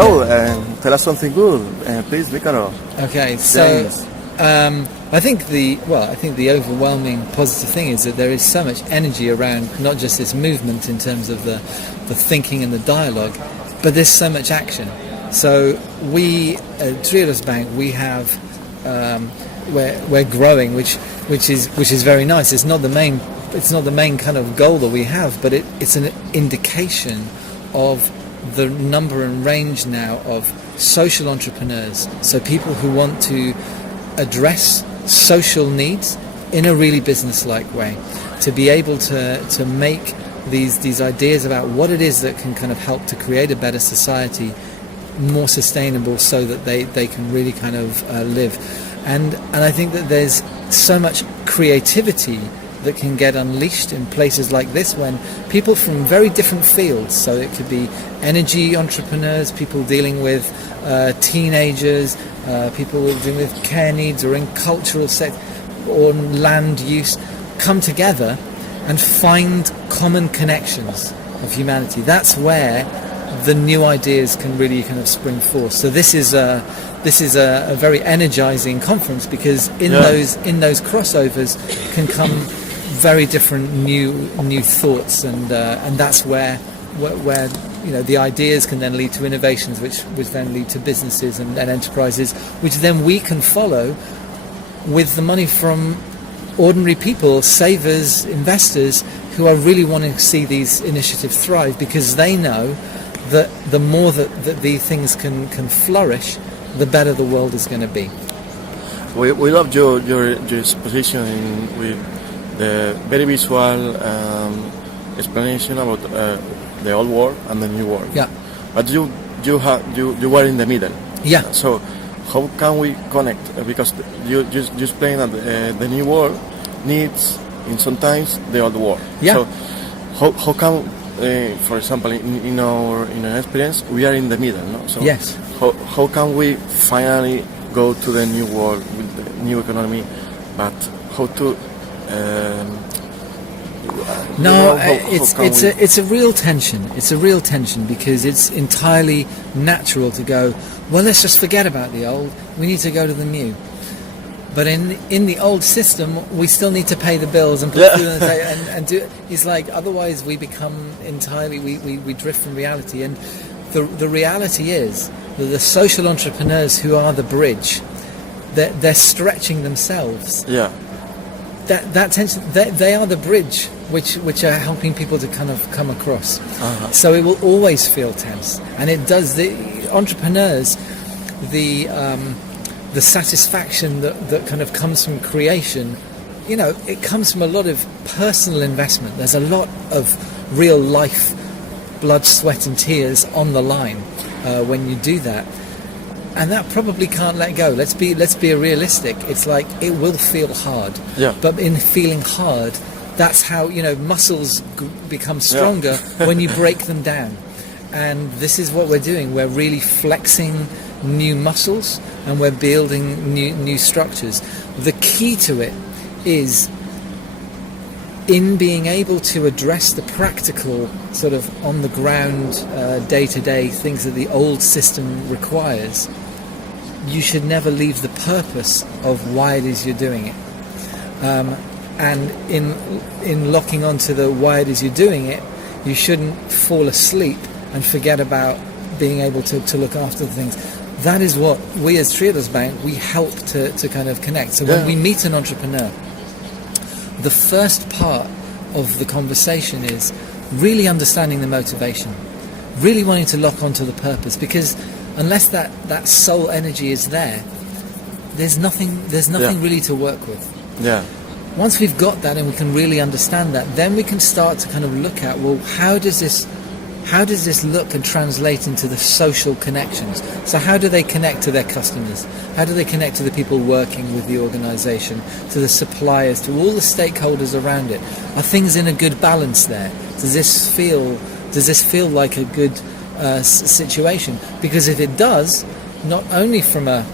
Hello, tell us something good, please, Vaccaro. Okay, so I think the overwhelming positive thing is that there is so much energy around not just this movement in terms of the thinking and the dialogue, but there's so much action. So we at Triodos Bank, we have we're growing, which is very nice. It's not the main kind of goal that we have, but it's an indication of the number and range now of social entrepreneurs. So people who want to address social needs in a really business-like way, to be able to make these ideas about what it is that can kind of help to create a better society more sustainable, so that they can really kind of live. And I think that there's so much creativity that can get unleashed in places like this when people from very different fields, so it could be energy entrepreneurs, people dealing with teenagers, people dealing with care needs or in cultural sector or land use, come together and find common connections of humanity. That's where the new ideas can really kind of spring forth. So this is a very energizing conference, because in those crossovers can come very different new thoughts, and that's where the ideas can then lead to innovations, which then lead to businesses and enterprises, which then we can follow with the money from ordinary people, savers, investors, who are really wanting to see these initiatives thrive, because they know that the more that these things can flourish, the better the world is going to be. We love your exposition with the very visual explanation about the old world and the new world. Yeah. But you were in the middle. Yeah. So how can we connect? Because you explained that the new world needs, in sometimes, the old world. Yeah. So how can, for example, in our experience, we are in the middle, no? So yes. How can we finally go to the new world with the new economy, but how to? It's a real tension. It's a real tension, because it's entirely natural to go, well, let's just forget about the old. We need to go to the new. But in the old system, we still need to pay the bills and put food on the table and do it. It's like, otherwise we become entirely, we drift from reality. And the reality is that the social entrepreneurs who are the bridge, they're stretching themselves. Yeah. That tension, they are the bridge which are helping people to kind of come across. Uh-huh. So it will always feel tense, and it does. The entrepreneurs, the satisfaction that kind of comes from creation, it comes from a lot of personal investment. There's a lot of real life, blood, sweat and tears on the line when you do that. And that probably can't let go. Let's be realistic. It's like, it will feel hard. Yeah. But in feeling hard, that's how, muscles become stronger when you break them down. And this is what we're doing. We're really flexing new muscles, and we're building new structures. The key to it is in being able to address the practical, sort of on the ground, day-to-day things that the old system requires. You should never leave the purpose of why it is you're doing it. And in locking onto the why it is you're doing it, you shouldn't fall asleep and forget about being able to look after the things. That is what we as Triodos Bank, we help to kind of connect. So when we meet an entrepreneur, the first part of the conversation is really understanding the motivation, really wanting to lock onto the purpose, because unless that soul energy is there's nothing really to work with. Yeah. Once we've got that and we can really understand that, then we can start to kind of look at, well, how does this look and translate into the social connections? So how do they connect to their customers? How do they connect to the people working with the organisation, to the suppliers, to all the stakeholders around it? Are things in a good balance there? Does this feel like a good situation? Because if it does, not only from it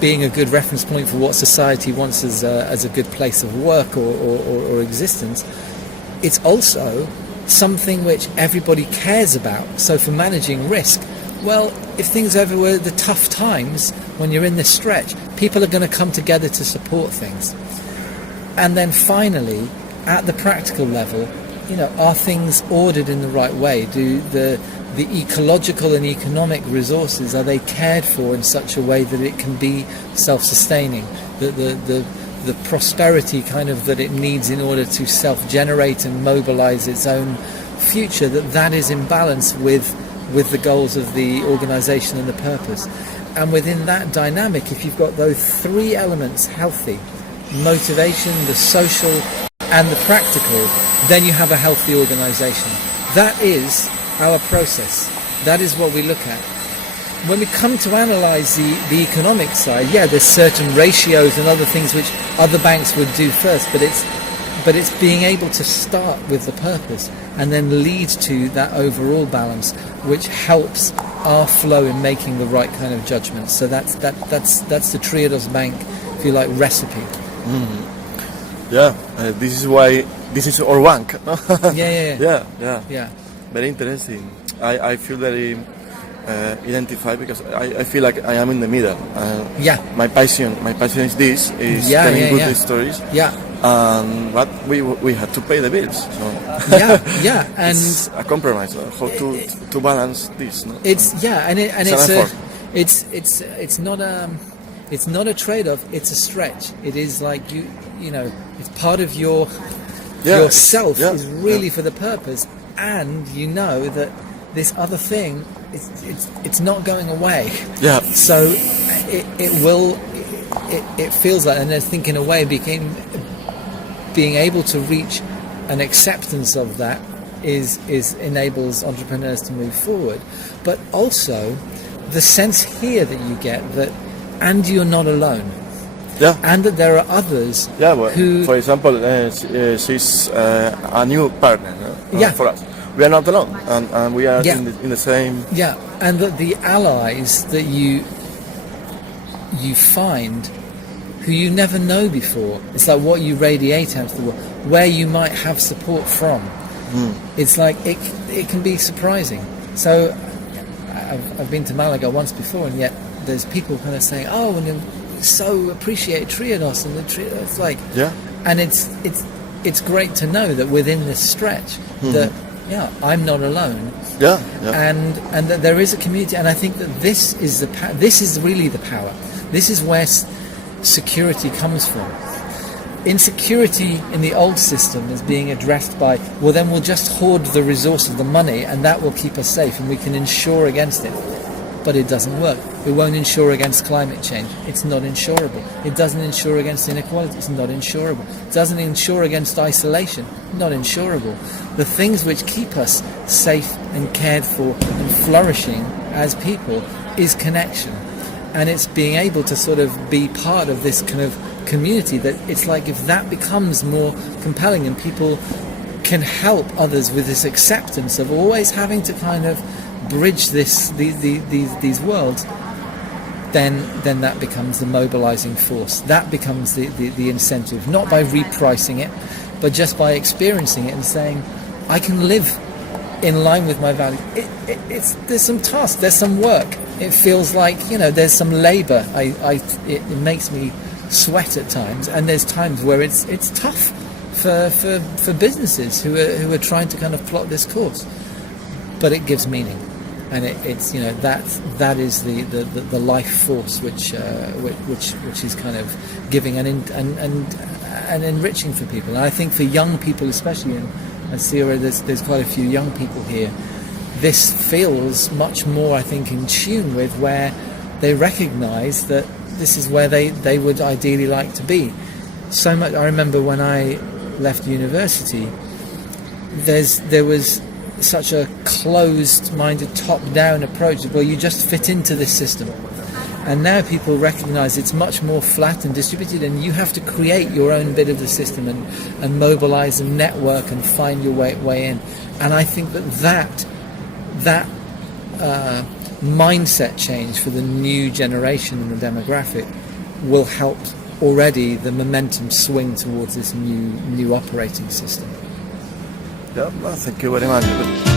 being a good reference point for what society wants as a good place of work or existence, it's also something which everybody cares about. So for managing risk, well, if things ever were the tough times, when you're in this stretch, people are going to come together to support things. And then finally, at the practical level, are things ordered in the right way? Do the ecological and economic resources, are they cared for in such a way that it can be self-sustaining? The prosperity kind of that it needs in order to self-generate and mobilize its own future, that is in balance with the goals of the organization and the purpose. And within that dynamic, if you've got those three elements healthy, motivation, the social and the practical, then you have a healthy organization. That is our process. That is what we look at. When we come to analyze the economic side, there's certain ratios and other things which other banks would do first, but it's being able to start with the purpose and then lead to that overall balance, which helps our flow in making the right kind of judgments. So that's the Triodos Bank, if you like, recipe. This is why this is our bank. Yeah. Very interesting. I feel very identified because I feel like I am in the middle. My passion is this, is telling good stories. But we have to pay the bills. So and it's a compromise. How to balance this? No? It's not a trade-off. It's a stretch. It is like it's part of yourself is really for the purpose, and that this other thing it's not going away. So it feels like, and I think in a way being able to reach an acceptance of that enables entrepreneurs to move forward. But also the sense here that you get that, and you're not alone. And that there are others who, for example, she's a new partner for us. We are not alone, and we are in the same. And that the allies that you find who you never know before, it's like what you radiate out to the world, where you might have support from. It's like it can be surprising. So I've been to Malaga once before, and yet there's people kind of saying, "Oh, and so appreciate Triodos and the Triodos." It's like, and it's great to know that within this stretch that I'm not alone. And that there is a community, and I think that this is really the power. This is where security comes from. Insecurity in the old system is being addressed by, well, then we'll just hoard the resources, the money, and that will keep us safe, and we can insure against it. But it doesn't work. It won't insure against climate change. It's not insurable. It doesn't insure against inequality. It's not insurable. It doesn't insure against isolation. Not insurable. The things which keep us safe and cared for and flourishing as people is connection. And it's being able to sort of be part of this kind of community, that it's like if that becomes more compelling and people can help others with this acceptance of always having to kind of bridge these worlds, then that becomes the mobilizing force. That becomes the incentive, not by repricing it, but just by experiencing it and saying, I can live in line with my value. There's some task, there's some work. It feels like, there's some labor. It makes me sweat at times, and there's times where it's tough for businesses who are trying to kind of plot this course. But it gives meaning, and it's that is the life force which is kind of giving and enriching for people. And I think for young people especially, and I see already there's quite a few young people here, this feels much more, I think, in tune with where they recognise that this is where they would ideally like to be. So much. I remember when I left university, there was such a closed-minded, top-down approach. Well, you just fit into this system. And now people recognise it's much more flat and distributed, and you have to create your own bit of the system and mobilise and network and find your way in. And I think that mindset change for the new generation and the demographic will help already the momentum swing towards this new operating system. Yeah, well, thank you very much.